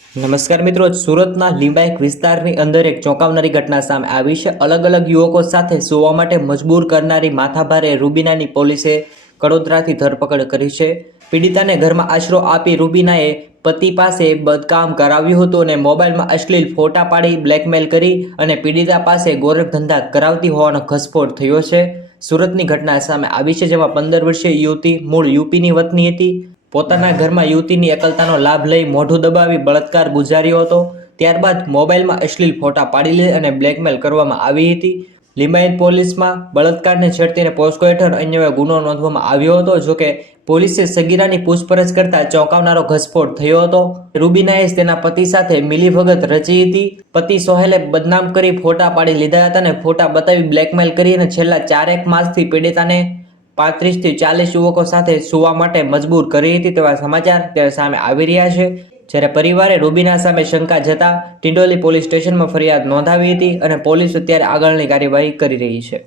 નમસ્કાર મિત્રો, સુરતના લિંબાયત વિસ્તારની અંદર એક ચોંકાવનારી ઘટના સામે આવી છે। અલગ અલગ યુવકો સાથે સુવા માટે મજબૂર કરનારી માથાભારે રૂબીનાની પોલીસે કડોદરાથી ધરપકડ કરી છે। પીડિતાને ઘરમાં આશરો આપી રૂબીનાએ પતિ પાસે બદકામ કરાવ્યું હતું અને મોબાઈલમાં અશ્લીલ ફોટા પાડી બ્લેકમેલ કરી અને પીડિતા પાસે ગોરખ ધંધા કરાવતી હોવાનો ઘસફોડ થયો છે। સુરતની ઘટના સામે આવી છે, જેમાં 15 વર્ષીય યુવતી મૂળ યુપીની વતની હતી। પોતાના ઘરમાં યુવતીની એકલતાનો લાભ લઈ મોઢું દબાવી બળાત્કાર ગુજાર્યો હતો। ત્યારબાદ મોબાઈલમાં અશ્લીલ ફોટા પાડી લે અને બ્લેકમેલ કરવામાં આવી હતી। લિંબાયત પોલીસમાં બળાત્કારને છેડતીને પોસ્કો હેઠળ અન્યથા ગુનો નોંધવામાં આવ્યો હતો। જોકે પોલીસે સગીરાની પૂછપરછ કરતા ચોંકાવનારો ઘસફોડ થયો હતો। રૂબીનાએ તેના પતિ સાથે મિલીભગત રચી હતી। પતિ સોહેલે બદનામ કરી ફોટા પાડી લીધા હતા અને ફોટા બતાવી બ્લેકમેલ કરી અને છેલ્લા 4 માસથી પીડિતાને 35 થી 40 યુવકો સાથે સુવા માટે મજબૂર કરી હતી તેવા સમાચાર ત્યારે સામે આવી રહ્યા છે। જ્યારે પરિવારે રૂબીના સામે શંકા જતા ટિંડોલી પોલીસ સ્ટેશનમાં ફરિયાદ નોંધાવી હતી અને પોલીસ અત્યારે આગળની કાર્યવાહી કરી રહી છે।